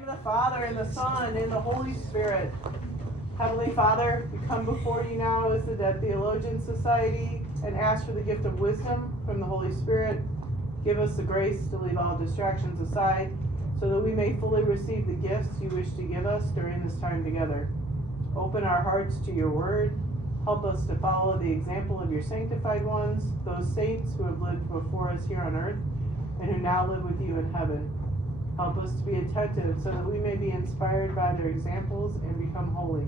name of the Father, and the Son, and the Holy Spirit. Heavenly Father, we come before you now as the Dead Theologians Society and ask for the gift of wisdom from the Holy Spirit. Give us the grace to leave all distractions aside so that we may fully receive the gifts you wish to give us during this time together. Open our hearts to your word. Help us to follow the example of your sanctified ones, those saints who have lived before us here on earth and who now live with you in heaven. Help us to be attentive so that we may be inspired by their examples and become holy.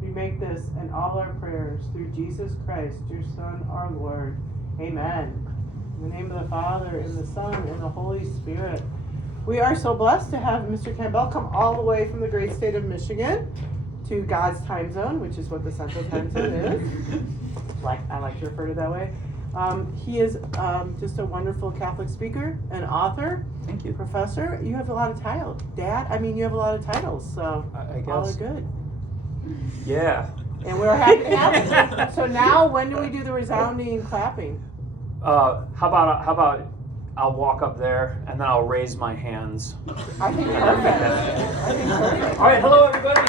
We make this and all our prayers through Jesus Christ, your Son, our Lord. Amen. In the name of the Father, and the Son, and the Holy Spirit. We are so blessed to have Mr. Campbell come all the way from the great state of Michigan to God's time zone, which is what the Central Time Zone is. I like to refer to it that way. He is just a wonderful Catholic speaker, an author. Thank you. Professor. You have a lot of titles. Dad, you have a lot of titles, so I guess. all are good. Yeah. And we're happy to have you. So now, when do we do the resounding clapping? How about I'll walk up there and then I'll raise my hands. I think perfect. All right, hello everybody.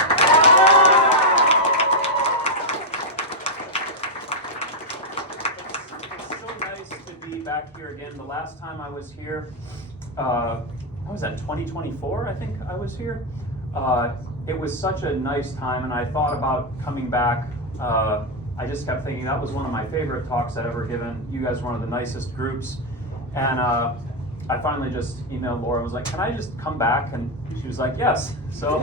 It's so nice to be back here again. The last time I was here, what was that, 2024, I think I was here. It was such a nice time, and I thought about coming back. I just kept thinking that was one of my favorite talks I'd ever given. You guys were one of the nicest groups. And I finally just emailed Laura and was like, can I just come back? And she was like, yes. So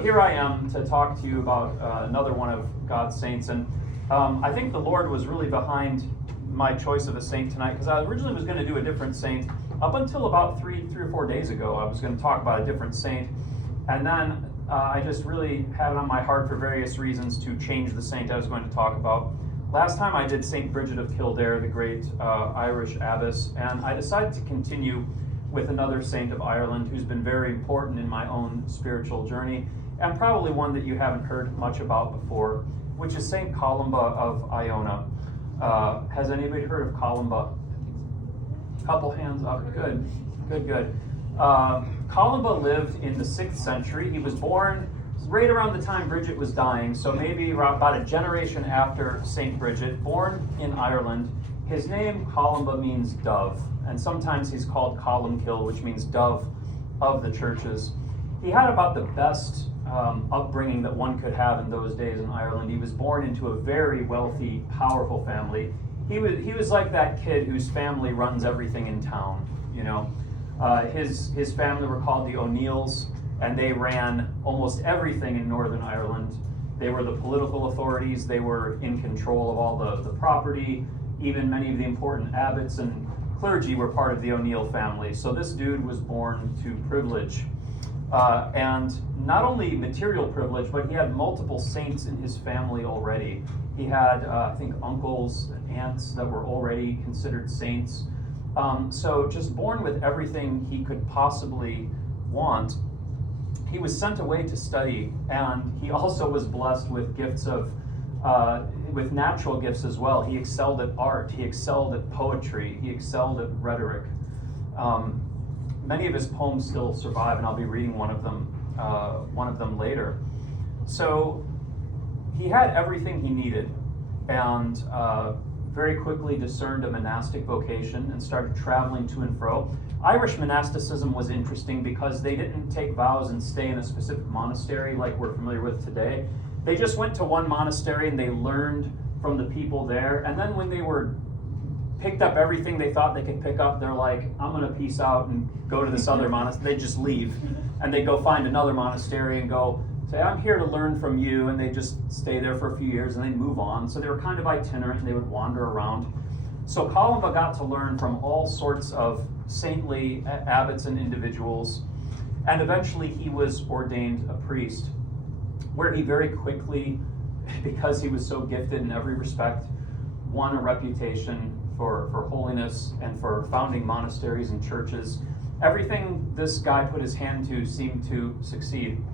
here I am to talk to you about another one of God's saints. And I think the Lord was really behind my choice of a saint tonight, because I originally was going to do a different saint. Up until about three or 4 days ago, I was going to talk about a different saint. And then I just really had it on my heart for various reasons to change the saint I was going to talk about. Last time I did St. Bridget of Kildare, the great Irish abbess, and I decided to continue with another saint of Ireland who's been very important in my own spiritual journey, and probably one that you haven't heard much about before, which is St. Columba of Iona. Has anybody heard of Columba? Couple hands up. Good. Columba lived in the 6th century. He was born right around the time Bridget was dying, so maybe about a generation after St. Bridget, born in Ireland. His name, Columba, means dove, and sometimes he's called Columkill, which means dove of the churches. He had about the best upbringing that one could have in those days in Ireland. He was born into a very wealthy, powerful family. He was like that kid whose family runs everything in town, you know. His family were called the O'Neills, and they ran almost everything in Northern Ireland. They were the political authorities. They were in control of all the property. Even many of the important abbots and clergy were part of the O'Neill family. So this dude was born to privilege. And not only material privilege, but he had multiple saints in his family already. He had, I think, uncles and aunts that were already considered saints. So just born with everything he could possibly want. He was sent away to study, and he also was blessed with gifts with natural gifts as well. He excelled at art, he excelled at poetry, he excelled at rhetoric. Many of his poems still survive, and I'll be reading one of them later. So he had everything he needed, and very quickly discerned a monastic vocation and started traveling to and fro. Irish monasticism was interesting because they didn't take vows and stay in a specific monastery like we're familiar with today. They just went to one monastery and they learned from the people there. And then when they were picked up everything they thought they could pick up, they're like, I'm going to peace out and go to this other monastery. They just leave. And they go find another monastery and go say, I'm here to learn from you. And they just stay there for a few years and they move on. So they were kind of itinerant and they would wander around. So Columba got to learn from all sorts of saintly abbots and individuals, and eventually he was ordained a priest, where he very quickly, because he was so gifted in every respect, won a reputation for holiness and for founding monasteries and churches. Everything this guy put his hand to seemed to succeed.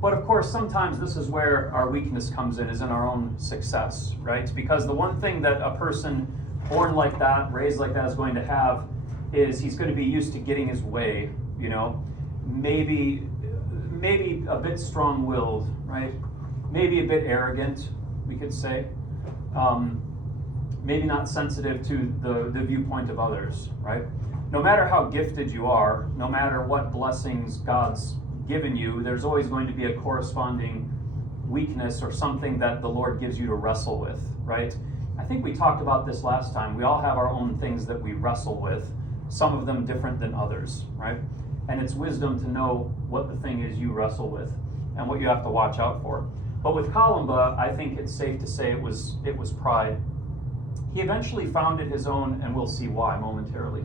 But of course, sometimes this is where our weakness comes in, is in our own success, right? Because the one thing that a person born like that, raised like that, is going to have is he's going to be used to getting his way, you know. Maybe maybe a bit strong-willed, right? Maybe a bit arrogant, we could say. Maybe not sensitive to the viewpoint of others, right? No matter how gifted you are, no matter what blessings God's given you, there's always going to be a corresponding weakness or something that the Lord gives you to wrestle with, right? I think we talked about this last time. We all have our own things that we wrestle with, some of them different than others, right? And it's wisdom to know what the thing is you wrestle with and what you have to watch out for. But with Columba, I think it's safe to say it was pride. He eventually founded his own, and we'll see why momentarily.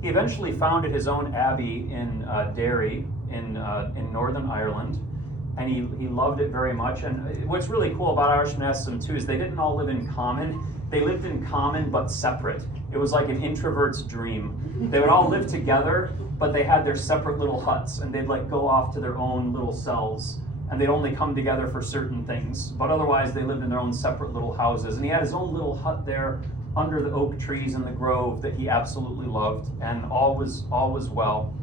He eventually founded his own abbey in Derry in Northern Ireland, and he loved it very much. And what's really cool about Irish monasticism too is they didn't all live in common. They lived in common but separate. It was like an introvert's dream. They would all live together, but they had their separate little huts, and they'd like go off to their own little cells, and they'd only come together for certain things. But otherwise, they lived in their own separate little houses. And he had his own little hut there under the oak trees in the grove that he absolutely loved, and all was well.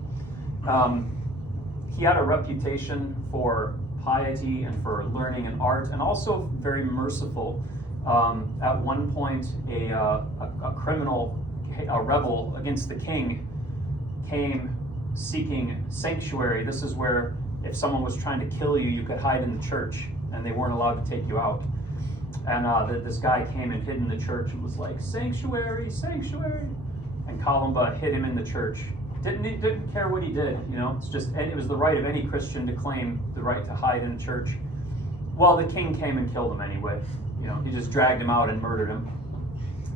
He had a reputation for piety and for learning and art, and also very merciful. At one point, a criminal, a rebel against the king, came seeking sanctuary. This is where if someone was trying to kill you, you could hide in the church, and they weren't allowed to take you out. And this guy came and hid in the church and was like, "Sanctuary, sanctuary!" And Columba hid him in the church. Didn't care what he did, you know. It was the right of any Christian to claim the right to hide in church. Well, the king came and killed him anyway. You know, he just dragged him out and murdered him.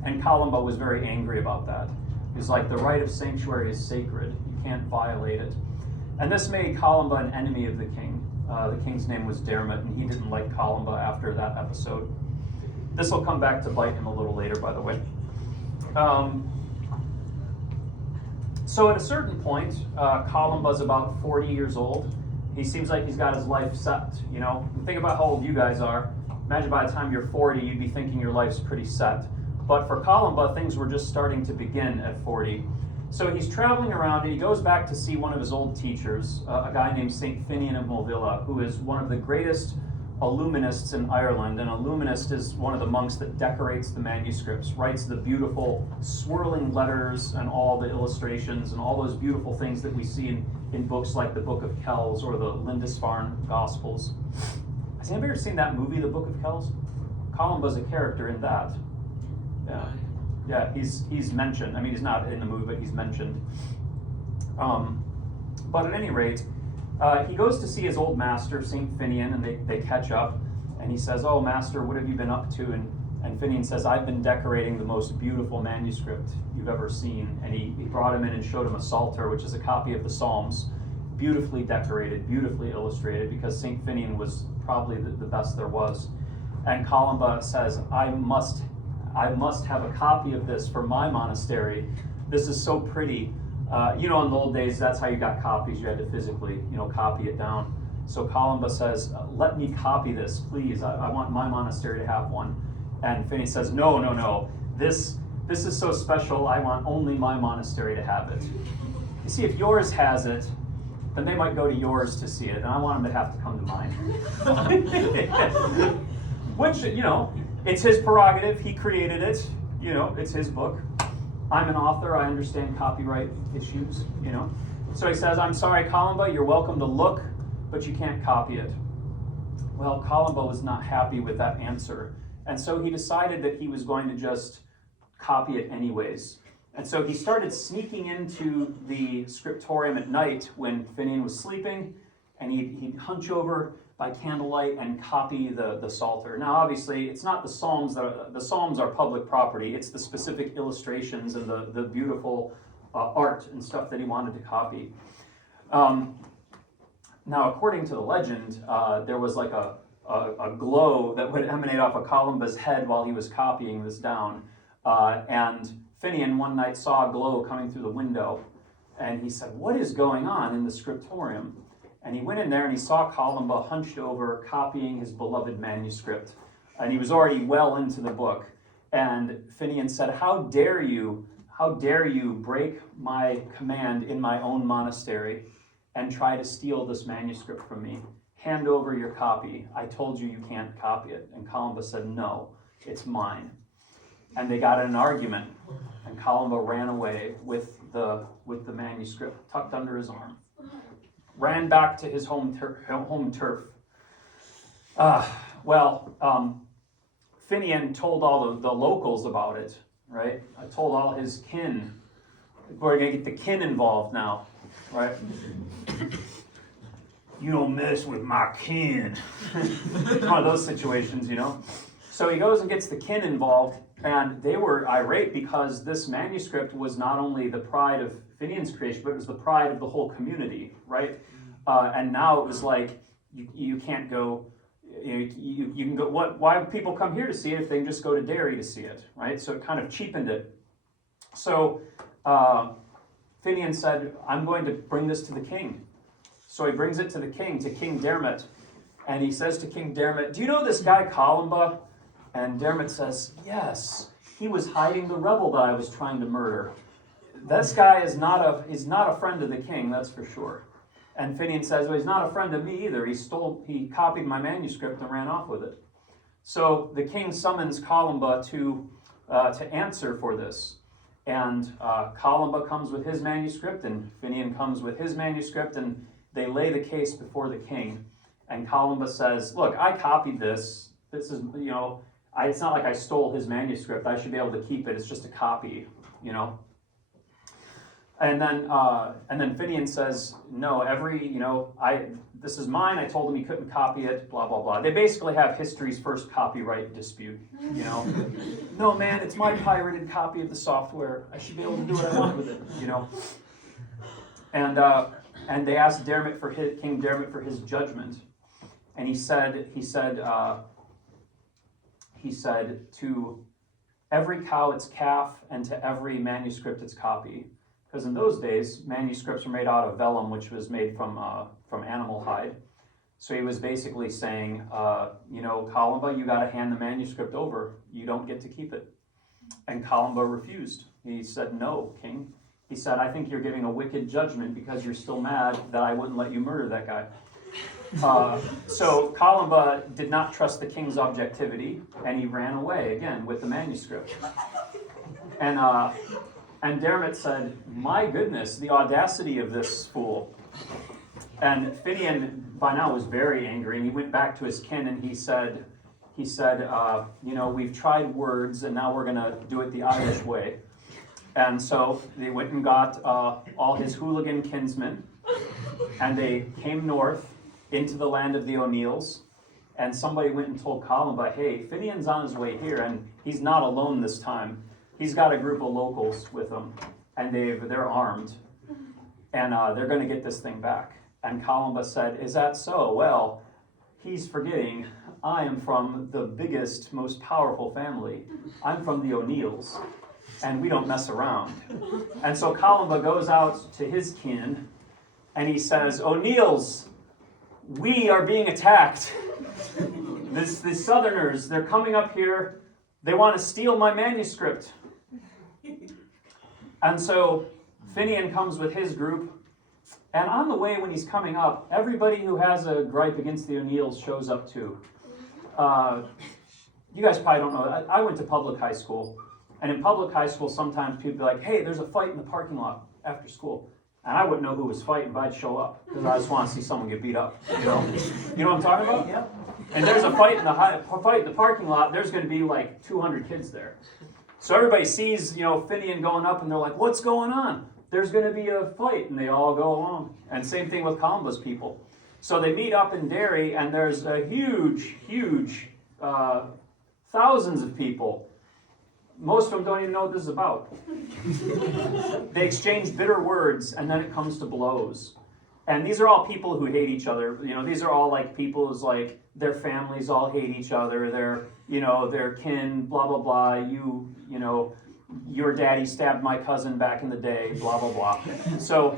And Columba was very angry about that. He was like, the right of sanctuary is sacred. You can't violate it. And this made Columba an enemy of the king. The king's name was Dermot, and he didn't like Columba after that episode. This will come back to bite him a little later, by the way. So at a certain point, Columba's about 40 years old. He seems like he's got his life set, you know. Think about how old you guys are. Imagine by the time you're 40, you'd be thinking your life's pretty set. But for Columba, things were just starting to begin at 40. So he's traveling around, and he goes back to see one of his old teachers, a guy named St. Finian of Movilla, who is one of the greatest illuminists in Ireland. An illuminist is one of the monks that decorates the manuscripts, writes the beautiful swirling letters and all the illustrations and all those beautiful things that we see in books like the Book of Kells or the Lindisfarne Gospels. Has anybody ever seen that movie, the Book of Kells? Columba's a character in that. Yeah, he's mentioned. I mean, he's not in the movie, but he's mentioned. But at any rate, he goes to see his old master, St. Finian, and they catch up, and he says, "Oh, master, what have you been up to?" And Finian says, "I've been decorating the most beautiful manuscript you've ever seen." And he brought him in and showed him a Psalter, which is a copy of the Psalms, beautifully decorated, beautifully illustrated, because St. Finian was probably the best there was. And Columba says, I must have a copy of this for my monastery. This is so pretty. In the old days, that's how you got copies. You had to physically, copy it down. So Columba says, "Let me copy this, please. I want my monastery to have one." And Finney says, No. This is so special. I want only my monastery to have it. You see, if yours has it, then they might go to yours to see it, and I want them to have to come to mine. Which, it's his prerogative. He created it. It's his book. I'm an author. I understand copyright issues, So he says, "I'm sorry, Columba, you're welcome to look, but you can't copy it." Well, Columba was not happy with that answer. And so he decided that he was going to just copy it anyways. And so he started sneaking into the scriptorium at night when Finian was sleeping, and he'd hunch over by candlelight and copy the Psalter. Now, obviously, it's not the Psalms. The Psalms are public property. It's the specific illustrations and the beautiful art and stuff that he wanted to copy. Now, according to the legend, there was like a glow that would emanate off of Columba's head while he was copying this down. And Finian one night saw a glow coming through the window, and he said, "What is going on in the scriptorium?" And he went in there and he saw Columba hunched over, copying his beloved manuscript. And he was already well into the book. And Finian said, How dare you break my command in my own monastery?" and try to steal this manuscript from me. Hand over your copy. I told you you can't copy it. And Columba said, no, it's mine. And they got in an argument, and Columba ran away with the manuscript tucked under his arm. Ran back to his home turf. Finian told all the locals about it, right? I told all his kin. We're going to get the kin involved now, right? You don't mess with my kin. One of those situations, you know? So he goes and gets the kin involved, and they were irate because this manuscript was not only the pride of Finian's creation, but it was the pride of the whole community, right? And now it was like, you can't go, you can go, why would people come here to see it if they can just go to Derry to see it, right? So it kind of cheapened it. So Finian said, I'm going to bring this to the king. So he brings it to the king, to King Dermot, and he says to King Dermot, do you know this guy Columba? And Dermot says, yes, he was hiding the rebel that I was trying to murder. This guy is not a friend of the king, that's for sure. And Finian says, well, he's not a friend of me either. He copied my manuscript and ran off with it. So the king summons Columba to answer for this. And Columba comes with his manuscript, and Finian comes with his manuscript, and they lay the case before the king. And Columba says, look, I copied this. This is, it's not like I stole his manuscript. I should be able to keep it. It's just a copy, And then Finian says, no, this is mine. I told him he couldn't copy it, blah, blah, blah. They basically have history's first copyright dispute, No, man, it's my pirated copy of the software. I should be able to do what I want with it, And they asked King Dermot for his judgment. And he said, to every cow its calf, and to every manuscript its copy. Because in those days, manuscripts were made out of vellum, which was made from animal hide. So he was basically saying, Columba, you got to hand the manuscript over. You don't get to keep it. And Columba refused. He said, no, king. He said, I think you're giving a wicked judgment because you're still mad that I wouldn't let you murder that guy. So Columba did not trust the king's objectivity, and he ran away again with the manuscript. And Dermot said, my goodness, the audacity of this fool. And Finian by now was very angry, and he went back to his kin and he said, we've tried words, and now we're going to do it the Irish way. And so they went and got all his hooligan kinsmen, and they came north into the land of the O'Neills, and somebody went and told Columba, hey, Finian's on his way here, and he's not alone this time. He's got a group of locals with him, and they're armed, and they're going to get this thing back. And Columba said, is that so? Well, he's forgetting I am from the biggest, most powerful family. I'm from the O'Neills, and we don't mess around. And so Columba goes out to his kin, and he says, O'Neills, we are being attacked. The Southerners, they're coming up here. They want to steal my manuscript. And so Finian comes with his group. And on the way when he's coming up, everybody who has a gripe against the O'Neills shows up too. You guys probably don't know. I went to public high school. And in public high school, sometimes people be like, hey, there's a fight in the parking lot after school. And I wouldn't know who was fighting, but I'd show up because I just want to see someone get beat up. You know what I'm talking about? Yeah. And there's a fight in the parking lot. There's going to be like 200 kids there. So everybody sees, Finian going up, and they're like, "What's going on?" There's going to be a fight, and they all go along. And same thing with Columba's people. So they meet up in Derry, and there's a huge, thousands of people. Most of them don't even know what this is about. They exchange bitter words, and then it comes to blows. And these are all people who hate each other. These are all like people who's like their families all hate each other. Their kin, blah blah blah. Your daddy stabbed my cousin back in the day, blah blah blah. So,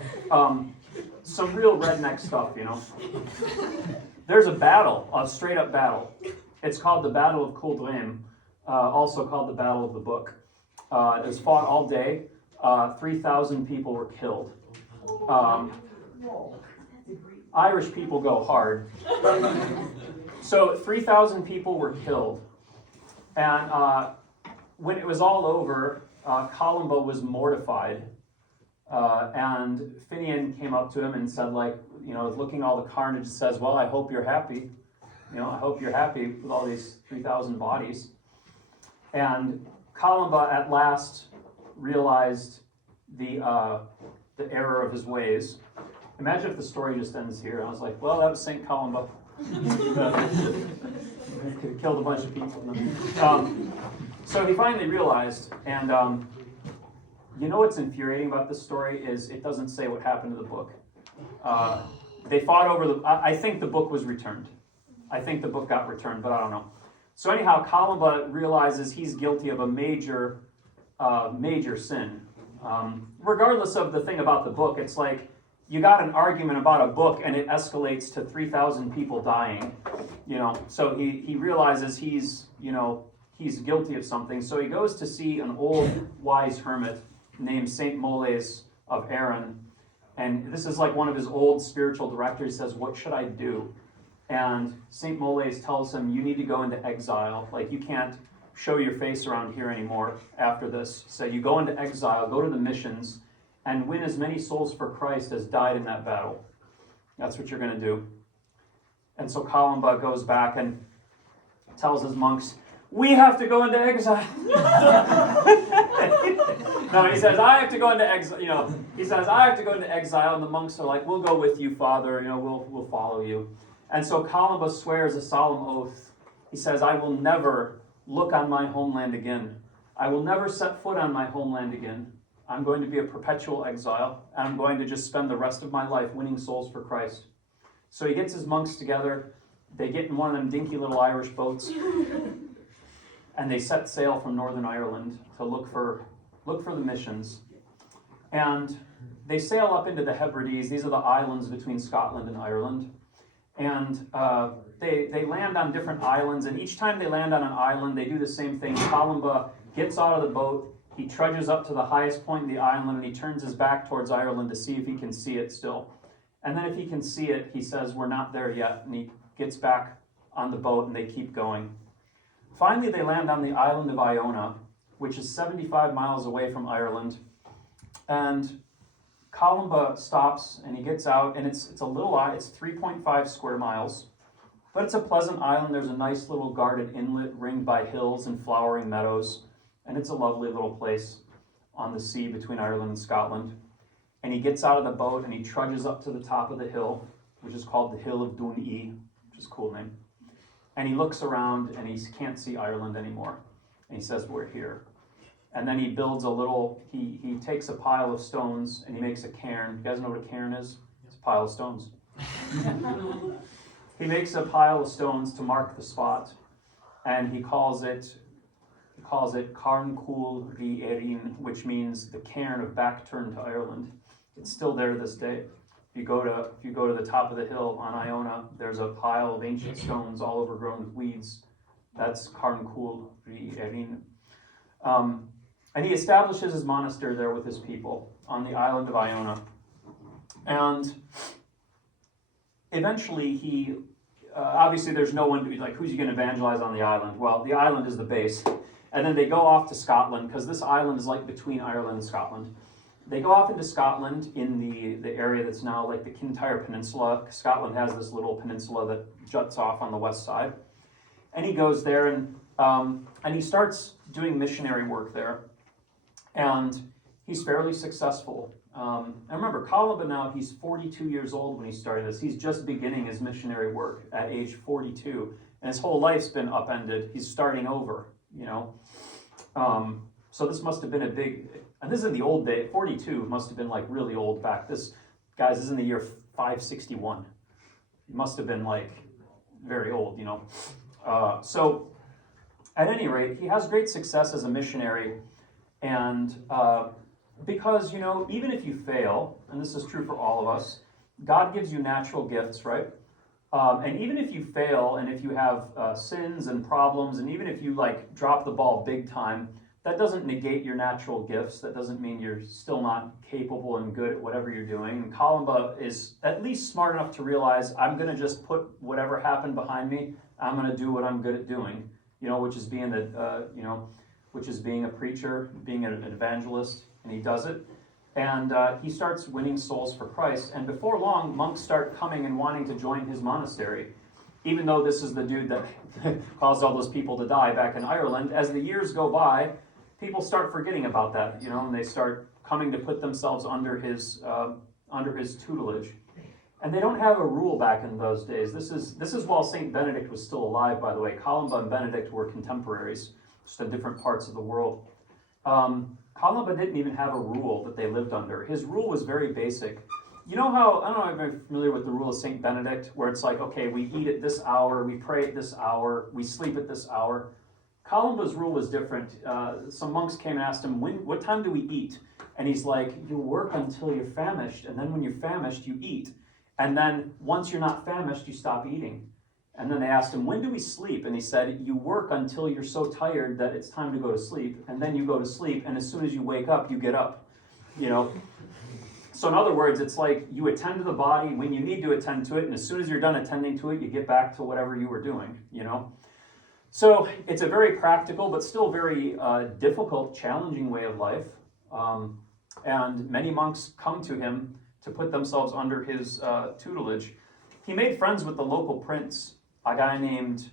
some real redneck stuff. There's a battle, a straight up battle. It's called the Battle of Couldrème. Also called the Battle of the Book. It was fought all day. 3,000 people were killed. Irish people go hard. So 3,000 people were killed. And when it was all over, Columba was mortified. And Finian came up to him and said, like, looking at all the carnage, says, well, I hope you're happy. I hope you're happy with all these 3,000 bodies. And Columba at last realized the error of his ways. Imagine if the story just ends here. I was like, well, that was St. Columba. Could have killed a bunch of people. So he finally realized, and what's infuriating about this story is it doesn't say what happened to the book. They fought over I think the book was returned. I think the book got returned, but I don't know. So anyhow, Columba realizes he's guilty of a major sin. Regardless of the thing about the book, it's like you got an argument about a book and it escalates to 3,000 people dying. So he realizes he's guilty of something. So he goes to see an old wise hermit named St. Moles of Erin. And this is like one of his old spiritual directors. He says, what should I do? And St. Moles tells him, you need to go into exile. Like, you can't show your face around here anymore after this. So you go into exile, go to the missions, and win as many souls for Christ as died in that battle. That's what you're going to do. And so Columba goes back and tells his monks, we have to go into exile. No, he says, I have to go into exile. He says, I have to go into exile. And the monks are like, we'll go with you, Father. We'll follow you. And so Columba swears a solemn oath. He says, I will never look on my homeland again. I will never set foot on my homeland again. I'm going to be a perpetual exile, and I'm going to just spend the rest of my life winning souls for Christ. So he gets his monks together. They get in one of them dinky little Irish boats, and they set sail from Northern Ireland to look for the missions. And they sail up into the Hebrides. These are the islands between Scotland and Ireland. And they land on different islands, and each time they land on an island, they do the same thing. Columba gets out of the boat, he trudges up to the highest point in the island, and he turns his back towards Ireland to see if he can see it still. And then if he can see it, he says, we're not there yet, and he gets back on the boat, and they keep going. Finally, they land on the island of Iona, which is 75 miles away from Ireland, and Columba stops and he gets out, and it's a little island. It's 3.5 square miles, but it's a pleasant island. There's a nice little guarded inlet ringed by hills and flowering meadows, and it's a lovely little place on the sea between Ireland and Scotland. And he gets out of the boat and he trudges up to the top of the hill, which is called the Hill of Dún, which is a cool name. And he looks around and he can't see Ireland anymore. And he says, we're here. And then he builds he takes a pile of stones and he makes a cairn. You guys know what a cairn is? It's a pile of stones. He makes a pile of stones to mark the spot, and he calls it Carn Cúil Rí Éireann, which means the cairn of back turn to Ireland. It's still there this day. If you go to the top of the hill on Iona, there's a pile of ancient stones all overgrown with weeds. That's Carn Cúil Rí Éireann. And he establishes his monastery there with his people on the island of Iona. And eventually obviously there's no one to be like, who's he going to evangelize on the island? Well, the island is the base. And then they go off to Scotland, because this island is like between Ireland and Scotland. They go off into Scotland in the area that's now like the Kintyre Peninsula. Scotland has this little peninsula that juts off on the west side. And he goes there and he starts doing missionary work there. And he's fairly successful. And remember, Columba now, he's 42 years old when he started this. He's just beginning his missionary work at age 42. And his whole life's been upended. He's starting over, So this must have been and this is in the old day, 42 must have been like really old back. This is in the year 561. He must have been like very old, So at any rate, he has great success as a missionary. And because, even if you fail, and this is true for all of us, God gives you natural gifts, right? And even if you fail, and if you have sins and problems, and even if you drop the ball big time, that doesn't negate your natural gifts. That doesn't mean you're still not capable and good at whatever you're doing. And Columba is at least smart enough to realize, I'm going to just put whatever happened behind me. I'm going to do what I'm good at doing, which is being a preacher, being an evangelist, and he does it. And he starts winning souls for Christ. And before long, monks start coming and wanting to join his monastery. Even though this is the dude that caused all those people to die back in Ireland, as the years go by, people start forgetting about that, and they start coming to put themselves under his tutelage. And they don't have a rule back in those days. This is while Saint Benedict was still alive, by the way. Columba and Benedict were contemporaries, just in different parts of the world. Columba didn't even have a rule that they lived under. His rule was very basic. You know how, I don't know if you're familiar with the rule of Saint Benedict, where it's like, okay, we eat at this hour, we pray at this hour, we sleep at this hour. Columba's rule was different. Some monks came and asked him, what time do we eat? And he's like, you work until you're famished, and then when you're famished, you eat. And then once you're not famished, you stop eating. And then they asked him, when do we sleep? And he said, you work until you're so tired that it's time to go to sleep, and then you go to sleep, and as soon as you wake up, you get up, So in other words, it's like you attend to the body when you need to attend to it, and as soon as you're done attending to it, you get back to whatever you were doing, So it's a very practical, but still very difficult, challenging way of life. And many monks come to him to put themselves under his tutelage. He made friends with the local prince, a guy named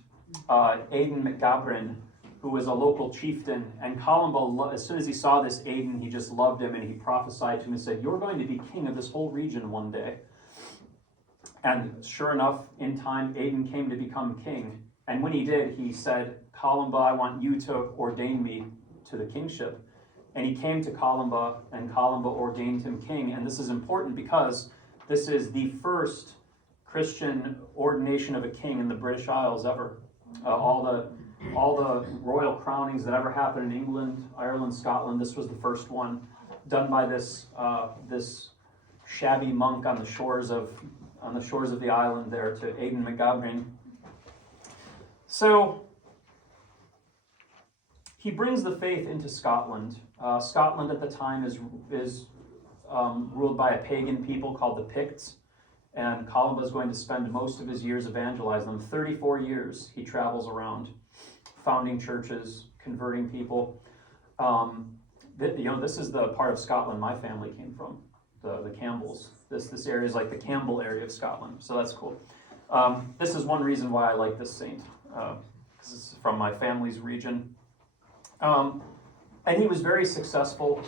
Aidan McGabrin, who was a local chieftain. And Columba, as soon as he saw this Aidan, he just loved him, and he prophesied to him and said, you're going to be king of this whole region one day. And sure enough, in time, Aidan came to become king. And when he did, he said, Columba, I want you to ordain me to the kingship. And he came to Columba, and Columba ordained him king. And this is important because this is the first Christian ordination of a king in the British Isles ever. All the royal crownings that ever happened in England, Ireland, Scotland, this was the first one done by this shabby monk on the shores of the island there, to Aidan McGabrin. So he brings the faith into Scotland. Scotland at the time is ruled by a pagan people called the Picts, and Columba is going to spend most of his years evangelizing them. 34 years he travels around, founding churches, converting people. This is the part of Scotland my family came from, the Campbells. This area is like the Campbell area of Scotland, so that's cool. This is one reason why I like this saint, because it's from my family's region. And he was very successful,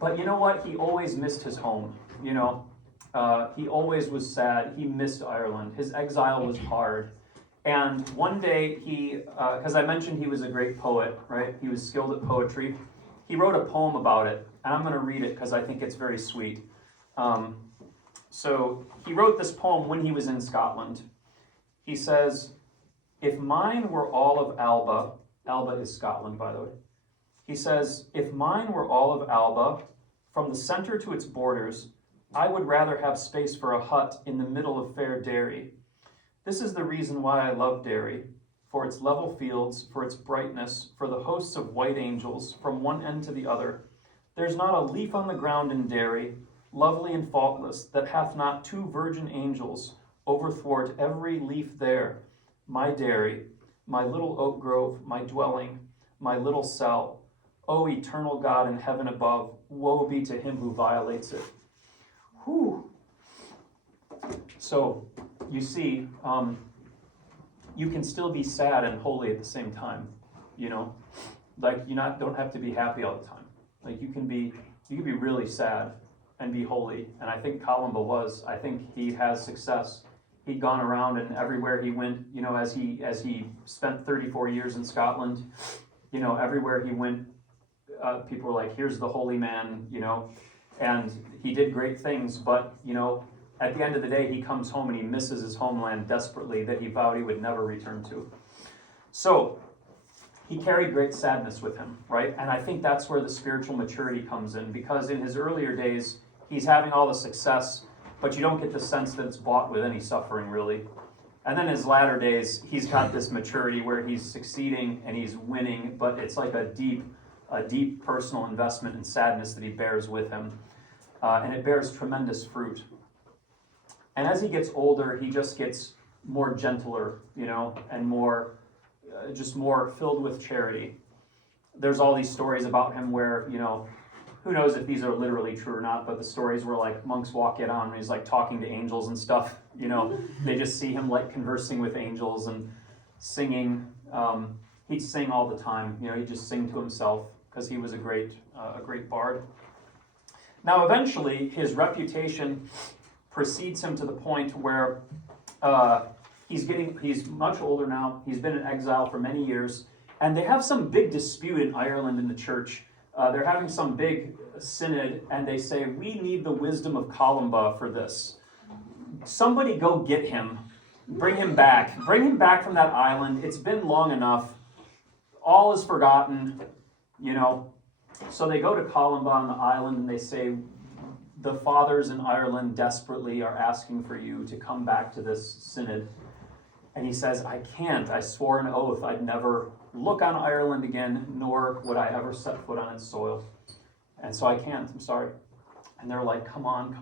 but you know what? He always missed his home, He always was sad. He missed Ireland. His exile was hard. And one day because I mentioned he was a great poet, right? He was skilled at poetry. He wrote a poem about it, and I'm going to read it because I think it's very sweet. So he wrote this poem when he was in Scotland. He says, if mine were all of Alba is Scotland, by the way. He says, if mine were all of Alba, from the center to its borders, I would rather have space for a hut in the middle of fair Derry. This is the reason why I love Derry, for its level fields, for its brightness, for the hosts of white angels from one end to the other. There's not a leaf on the ground in Derry, lovely and faultless, that hath not two virgin angels overthwart every leaf there. My Derry, my little oak grove, my dwelling, my little cell. O eternal God in heaven above, woe be to him who violates it. Whew. So, you see, you can still be sad and holy at the same time, Like, don't have to be happy all the time. Like, you can be really sad and be holy. And I think Columba was. I think he has success. He'd gone around, and everywhere he went, as he spent 34 years in Scotland, everywhere he went, people were like, here's the holy man, and he did great things, but, at the end of the day, he comes home and he misses his homeland desperately that he vowed he would never return to. So, he carried great sadness with him, right? And I think that's where the spiritual maturity comes in, because in his earlier days, he's having all the success, but you don't get the sense that it's bought with any suffering, really. And then in his latter days, he's got this maturity where he's succeeding and he's winning, but it's like a deep, a deep personal investment and sadness that he bears with him. And it bears tremendous fruit. And as he gets older, he just gets more gentler, and more, just more filled with charity. There's all these stories about him where, who knows if these are literally true or not, but the stories where like monks walk in on and he's like talking to angels and stuff, they just see him like conversing with angels and singing. He'd sing all the time, he'd just sing to himself because he was a great bard. Now eventually his reputation precedes him to the point where he's much older now. He's been in exile for many years, and they have some big dispute in Ireland in the church. They're having some big synod, and they say, we need the wisdom of Columba for this. Somebody go get him. Bring him back. Bring him back from that island. It's been long enough. All is forgotten, So they go to Columba on the island, and they say, the fathers in Ireland desperately are asking for you to come back to this synod. And he says, I can't. I swore an oath I'd never look on Ireland again, nor would I ever set foot on its soil. And so I can't. I'm sorry. And they're like, come on.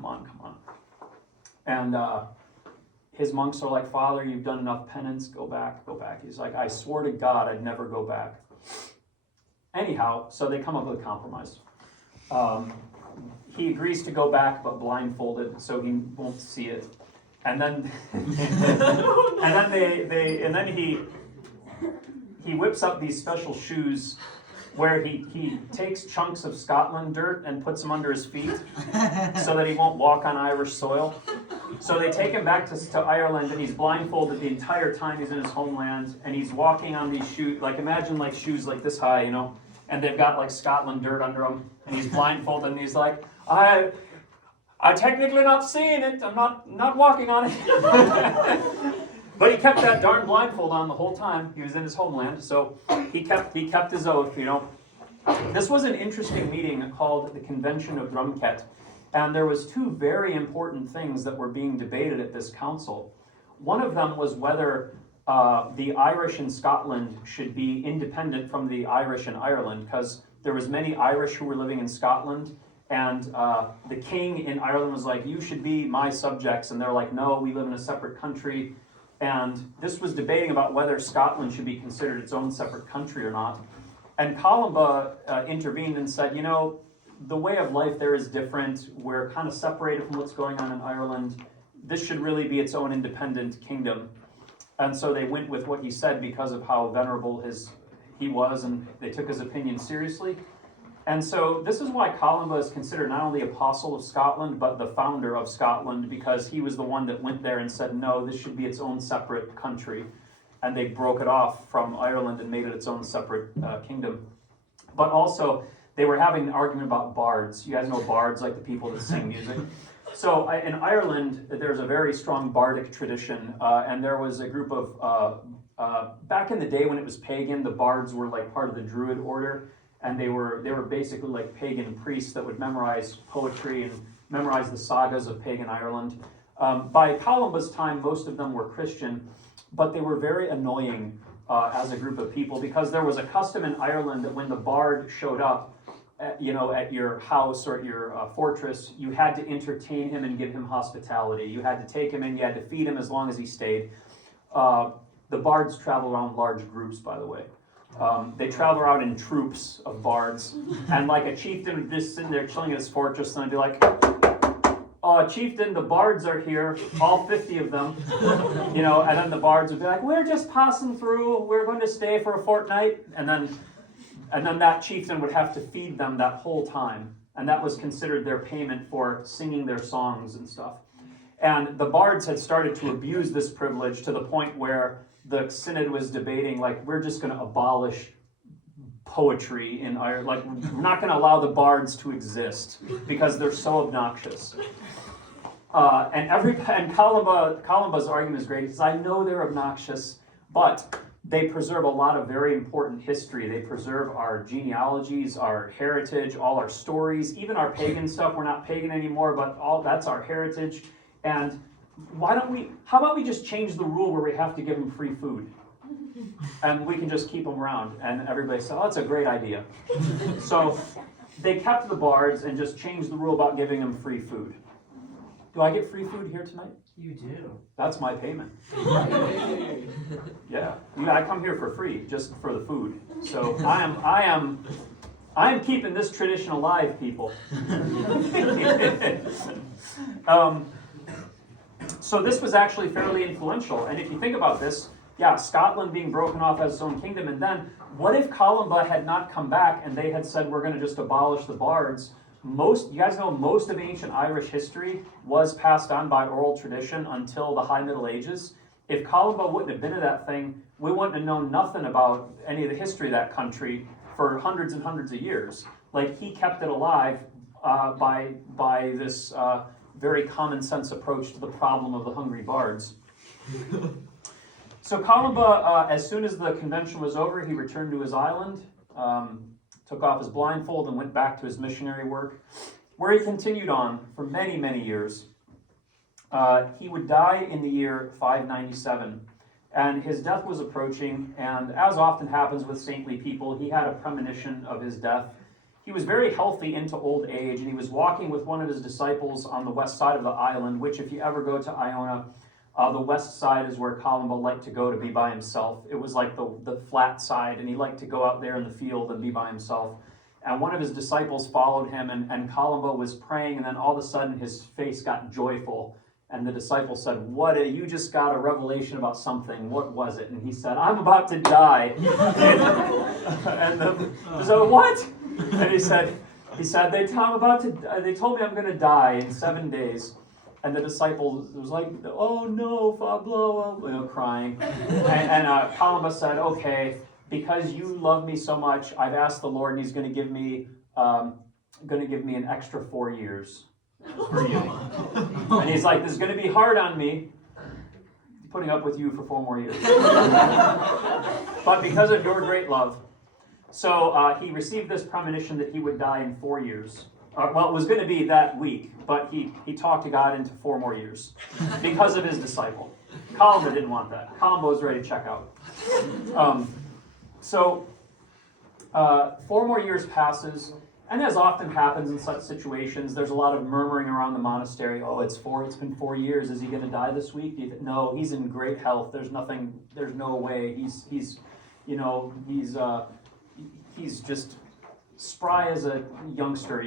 And his monks are like, Father, you've done enough penance. Go back. He's like, I swore to God I'd never go back. Anyhow, so they come up with a compromise. He agrees to go back, but blindfolded, so he won't see it. And then, he whips up these special shoes where he takes chunks of Scotland dirt and puts them under his feet so that he won't walk on Irish soil. So they take him back to Ireland, and he's blindfolded the entire time he's in his homeland, and he's walking on these shoes, like imagine like shoes like this high, and they've got like Scotland dirt under them, and he's blindfolded, and he's like, I technically not seeing it, I'm not walking on it. But he kept that darn blindfold on the whole time he was in his homeland, so he kept his oath, This was an interesting meeting called the Convention of Drumceat, and there was two very important things that were being debated at this council. One of them was whether the Irish in Scotland should be independent from the Irish in Ireland, because there was many Irish who were living in Scotland, and the king in Ireland was like, you should be my subjects, and they're like, no, we live in a separate country. And this was debating about whether Scotland should be considered its own separate country or not. And Columba intervened and said, the way of life there is different. We're kind of separated from what's going on in Ireland. This should really be its own independent kingdom. And so they went with what he said because of how venerable he was, and they took his opinion seriously. And so this is why Columba is considered not only apostle of Scotland, but the founder of Scotland, because he was the one that went there and said, no, this should be its own separate country. And they broke it off from Ireland and made it its own separate kingdom. But also, they were having an argument about bards. You guys know bards, like the people that sing music. So in Ireland, there's a very strong bardic tradition, and there was a group of, back in the day when it was pagan, the bards were like part of the Druid order. And they were basically like pagan priests that would memorize poetry and memorize the sagas of pagan Ireland. By Columba's time, most of them were Christian, but they were very annoying as a group of people, because there was a custom in Ireland that when the bard showed up, at your house or at your fortress, you had to entertain him and give him hospitality. You had to take him in, you had to feed him as long as he stayed. The bards travel around large groups, by the way. They travel around in troops of bards, and like a chieftain would just sit there chilling at his fortress, and I'd be like, "Oh, chieftain, the bards are here, all 50 of them," and then the bards would be like, "We're just passing through. We're going to stay for a fortnight," and then that chieftain would have to feed them that whole time, and that was considered their payment for singing their songs and stuff. And the bards had started to abuse this privilege to the point where the synod was debating, like, we're just going to abolish poetry in Ireland. Like, we're not going to allow the bards to exist because they're so obnoxious. And Columba's argument is great. He says, I know they're obnoxious, but they preserve a lot of very important history. They preserve our genealogies, our heritage, all our stories, even our pagan stuff. We're not pagan anymore, but all that's our heritage. And how about we just change the rule where we have to give them free food? and we can just keep them around. And everybody said, oh, that's a great idea. So they kept the bards and just changed the rule about giving them free food. Do I get free food here tonight? You do. That's my payment. Yeah, I come here for free, just for the food. So I am keeping this tradition alive, people. So this was actually fairly influential. And if you think about this, yeah, Scotland being broken off as its own kingdom, and then what if Columba had not come back and they had said, we're going to just abolish the bards? You guys know most of ancient Irish history was passed on by oral tradition until the High Middle Ages. If Columba wouldn't have been to that thing, we wouldn't have known nothing about any of the history of that country for hundreds and hundreds of years. Like, he kept it alive by this very common sense approach to the problem of the hungry bards. So Columba, as soon as the convention was over, he returned to his island, took off his blindfold and went back to his missionary work, where he continued on for many, many years. He would die in the year 597, and his death was approaching, and as often happens with saintly people, he had a premonition of his death. He was very healthy into old age, and he was walking with one of his disciples on the west side of the island, which if you ever go to Iona, the west side is where Columba liked to go to be by himself. It was like the flat side, and he liked to go out there in the field and be by himself. And one of his disciples followed him, and Columba was praying, and then all of a sudden his face got joyful. And the disciple said, you just got a revelation about something. What was it? And he said, I'm about to die. So what? And he said, they told me I'm going to die in 7 days. And the disciple was like, oh no, Fablo, crying. And Columba said, okay, because you love me so much, I've asked the Lord, and He's going to give me an extra 4 years for you. And He's like, this is going to be hard on me, putting up with you for 4 more years. But because of your great love. So he received this premonition that he would die in 4 years. Well, it was going to be that week, but he talked to God into 4 more years because of his disciple. Columba didn't want that. Columba was ready to check out. So 4 more years passes, and as often happens in such situations, there's a lot of murmuring around the monastery. Oh, it's been 4 years. Is he going to die this week? No, he's in great health. There's no way. He's just spry as a youngster,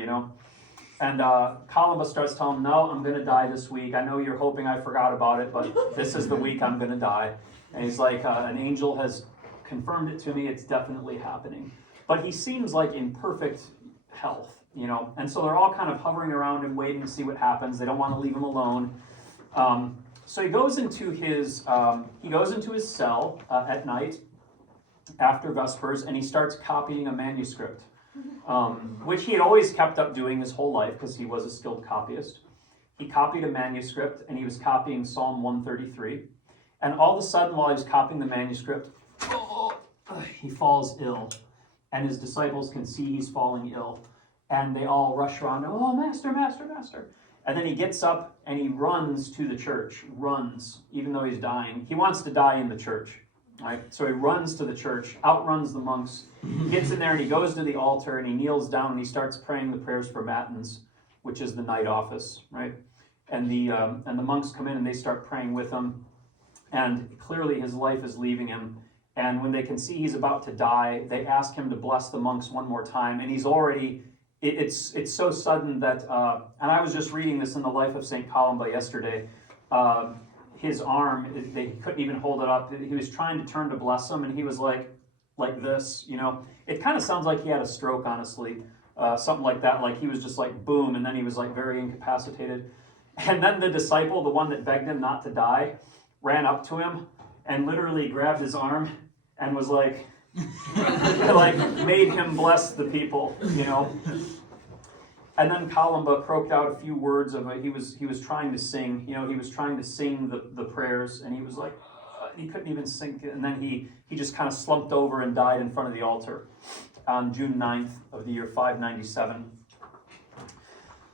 And Columba starts telling him, no, I'm going to die this week. I know you're hoping I forgot about it, but this is the week I'm going to die. And he's like, an angel has confirmed it to me. It's definitely happening. But he seems like in perfect health, And so they're all kind of hovering around and waiting to see what happens. They don't want to leave him alone. So he goes into his cell at night after Vespers, and he starts copying a manuscript. Which he had always kept up doing his whole life because he was a skilled copyist. He copied a manuscript, and he was copying Psalm 133. And all of a sudden, while he was copying the manuscript, he falls ill. And his disciples can see he's falling ill. And they all rush around, oh, Master, Master, Master. And then he gets up and he runs to the church, even though he's dying. He wants to die in the church. Right? So he runs to the church, outruns the monks, gets in there, and he goes to the altar, and he kneels down, and he starts praying the prayers for matins, which is the night office, right? And the monks come in, and they start praying with him, and clearly his life is leaving him. And when they can see he's about to die, they ask him to bless the monks one more time, and he's already, it's so sudden that, and I was just reading this in the life of St. Columba yesterday, his arm, they couldn't even hold it up. He was trying to turn to bless him, and he was like this, It kind of sounds like he had a stroke, honestly, something like that. Like he was just like boom, and then he was like very incapacitated. And then the disciple, the one that begged him not to die, ran up to him and literally grabbed his arm and was like made him bless the people, And then Columba croaked out a few words of it. He was trying to sing, he was trying to sing the prayers, and he was like, he couldn't even sing. And then he just kind of slumped over and died in front of the altar on June 9th of the year 597.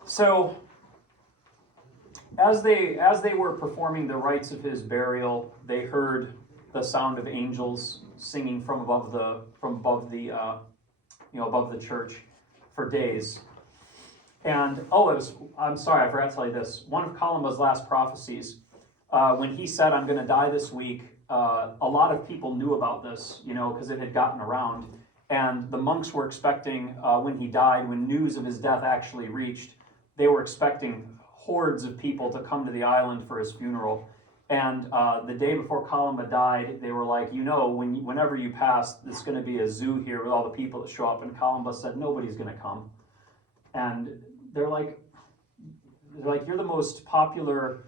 So as they were performing the rites of his burial, they heard the sound of angels singing from above the above the church for days. And I'm sorry, I forgot to tell you this. One of Columba's last prophecies, when he said, "I'm going to die this week," a lot of people knew about this, because it had gotten around. And the monks were expecting, when he died, when news of his death actually reached, they were expecting hordes of people to come to the island for his funeral. And the day before Columba died, they were like, whenever you pass, there's going to be a zoo here with all the people that show up. And Columba said, nobody's going to come. And they're like, you're the most popular,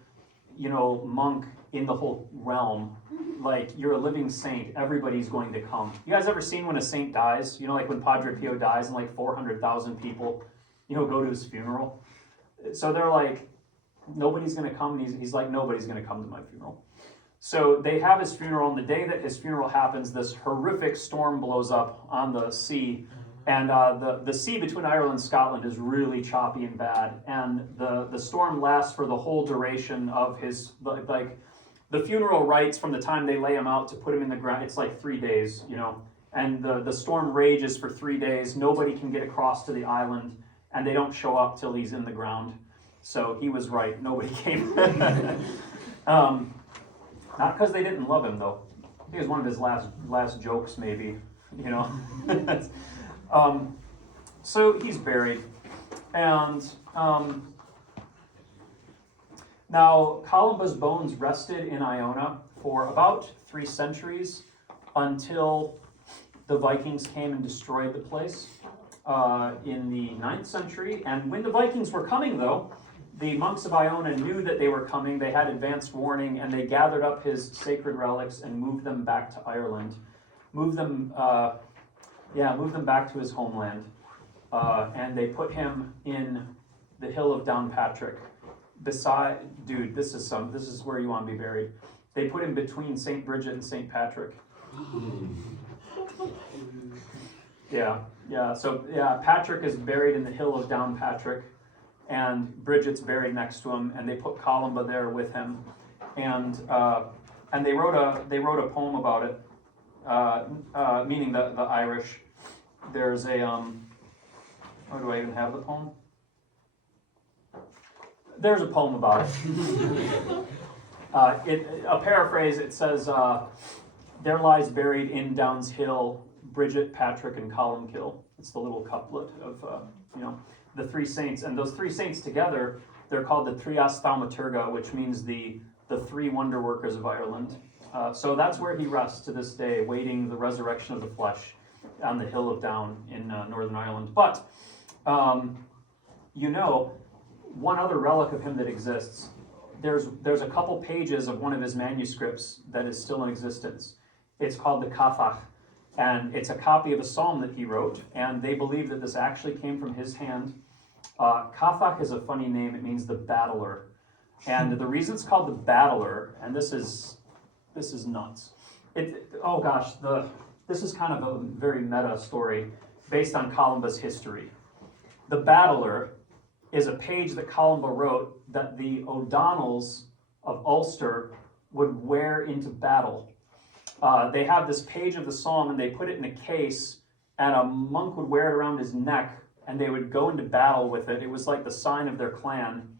monk in the whole realm. Like, you're a living saint. Everybody's going to come. You guys ever seen when a saint dies? Like when Padre Pio dies and like 400,000 people, go to his funeral. So they're like, nobody's going to come. And he's like, nobody's going to come to my funeral. So they have his funeral. And the day that his funeral happens, this horrific storm blows up on the sea. And the sea between Ireland and Scotland is really choppy and bad. And the storm lasts for the whole duration of his, the funeral rites from the time they lay him out to put him in the ground. It's like 3 days, And the storm rages for 3 days. Nobody can get across to the island. And they don't show up till he's in the ground. So he was right. Nobody came. Not because they didn't love him, though. I think it was one of his last jokes, maybe. So he's buried. And now Columba's bones rested in Iona for about 3 centuries until the Vikings came and destroyed the place in the 9th century. And when the Vikings were coming, though, the monks of Iona knew that they were coming. They had advanced warning, and they gathered up his sacred relics and moved them back to Ireland. Moved them back to his homeland. And they put him in the hill of Downpatrick. This is where you want to be buried. They put him between St. Bridget and St. Patrick. So Patrick is buried in the hill of Downpatrick, and Bridget's buried next to him, and they put Columba there with him, and they wrote a poem about it, meaning the Irish. There's a oh, do I even have the poem? There's a poem about it. A paraphrase. It says, "There lies buried in Downs Hill Bridget, Patrick, and Columkill." It's the little couplet of the 3 saints, and those 3 saints together, thaumaturga, called the Trias Thaumaturga, which means the 3 wonder workers of Ireland. So that's where he rests to this day, waiting the resurrection of the flesh on the hill of Down in Northern Ireland. But one other relic of him that exists. There's a couple pages of one of his manuscripts that is still in existence. It's called the Cathach, and it's a copy of a psalm that he wrote, and they believe that this actually came from his hand. Cathach is a funny name. It means the battler. And the reason it's called the battler, and this is nuts. This is kind of a very meta story based on Columba's history. The battler is a page that Columba wrote that the O'Donnells of Ulster would wear into battle. They have this page of the psalm, and they put it in a case, and a monk would wear it around his neck, and they would go into battle with it. It was like the sign of their clan,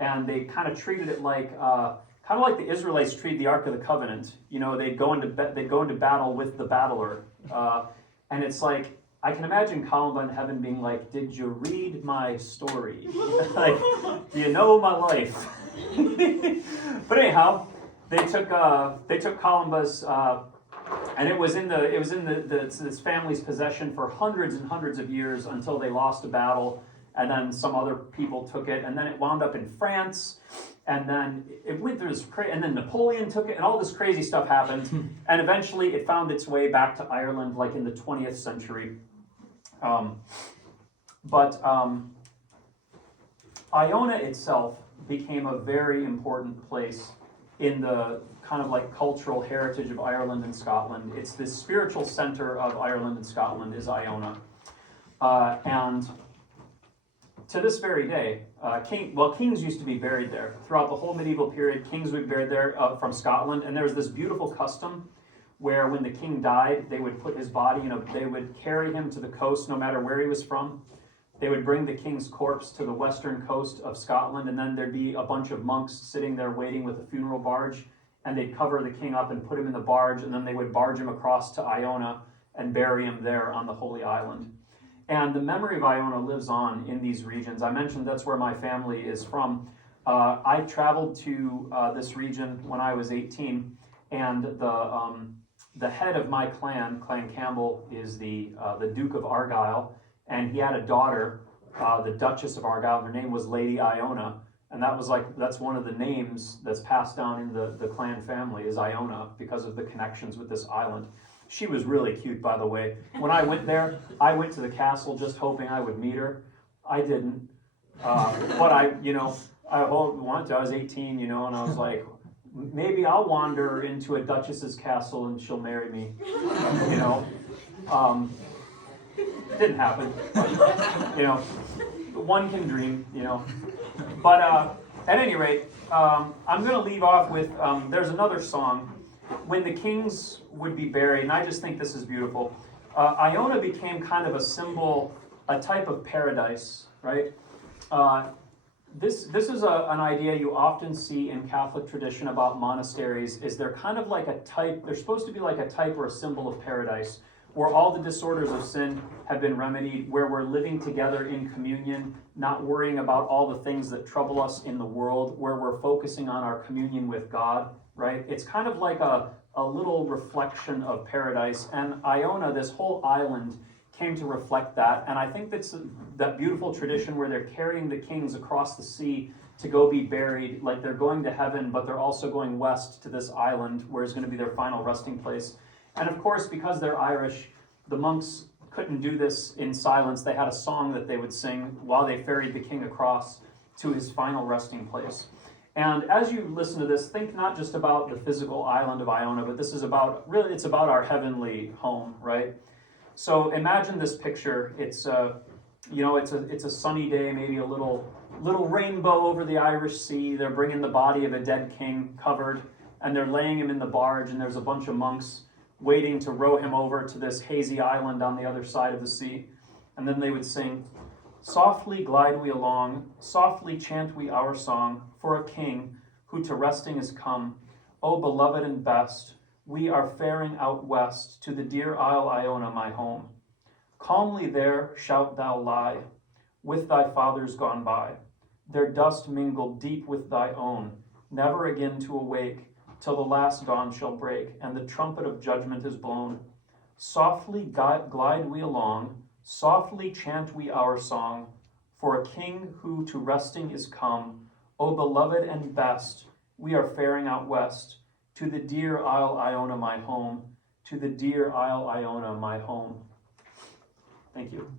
and they kind of treated it like the Israelites treated the Ark of the Covenant. They'd go into battle with the battler, and it's like, I can imagine Columba in heaven being like, "Did you read my story? Like, do you know my life?" But anyhow, they took Columba's, and it was in this family's possession for hundreds and hundreds of years until they lost a battle, and then some other people took it, and then it wound up in France, and then it went through this and then Napoleon took it, and all this crazy stuff happened, and eventually it found its way back to Ireland, like in the 20th century. Iona itself became a very important place in the kind of like cultural heritage of Ireland and Scotland. It's the spiritual center of Ireland and Scotland is Iona. And to this very day, kings used to be buried there. Throughout the whole medieval period, kings would be buried there from Scotland, and there was this beautiful custom where when the king died, they would put his body, they would carry him to the coast no matter where he was from. They would bring the king's corpse to the western coast of Scotland, and then there'd be a bunch of monks sitting there waiting with a funeral barge, and they'd cover the king up and put him in the barge, and then they would barge him across to Iona and bury him there on the Holy Island. And the memory of Iona lives on in these regions. I mentioned that's where my family is from. I traveled to this region when I was 18, and the head of my clan, Clan Campbell, is the Duke of Argyll, and he had a daughter, the Duchess of Argyll. Her name was Lady Iona, and that's one of the names that's passed down in the clan family is Iona because of the connections with this island. She was really cute, by the way. When I went there, I went to the castle just hoping I would meet her. I didn't, but I wanted to. I was 18, and I was like, maybe I'll wander into a duchess's castle and she'll marry me. Didn't happen. But, one can dream. But at any rate, I'm going to leave off with. There's another song. When the kings would be buried, and I just think this is beautiful. Iona became kind of a symbol, a type of paradise, right? This is an idea you often see in Catholic tradition about monasteries, is they're kind of like a type, they're supposed to be like a type or a symbol of paradise, where all the disorders of sin have been remedied, where we're living together in communion, not worrying about all the things that trouble us in the world, where we're focusing on our communion with God, right? It's kind of like a little reflection of paradise, and Iona, this whole island, came to reflect that. And I think that's that beautiful tradition where they're carrying the kings across the sea to go be buried, like they're going to heaven, but they're also going west to this island where it's going to be their final resting place. And of course, because they're Irish, the monks couldn't do this in silence. They had a song that they would sing while they ferried the king across to his final resting place. And as you listen to this, think not just about the physical island of Iona, but this is it's about our heavenly home, right? So imagine this picture. It's a sunny day, maybe a little rainbow over the Irish Sea. They're bringing the body of a dead king covered, and they're laying him in the barge, and there's a bunch of monks waiting to row him over to this hazy island on the other side of the sea. And then they would sing, "Softly glide we along, softly chant we our song, for a king who to resting is come. O beloved and best, we are faring out west to the dear Isle Iona, my home. Calmly there shalt thou lie, with thy fathers gone by, their dust mingled deep with thy own, never again to awake, till the last dawn shall break, and the trumpet of judgment is blown. Softly glide we along, softly chant we our song, for a king who to resting is come. O beloved and best, we are faring out west, to the dear Isle Iona, my home, to the dear Isle Iona, my home." Thank you.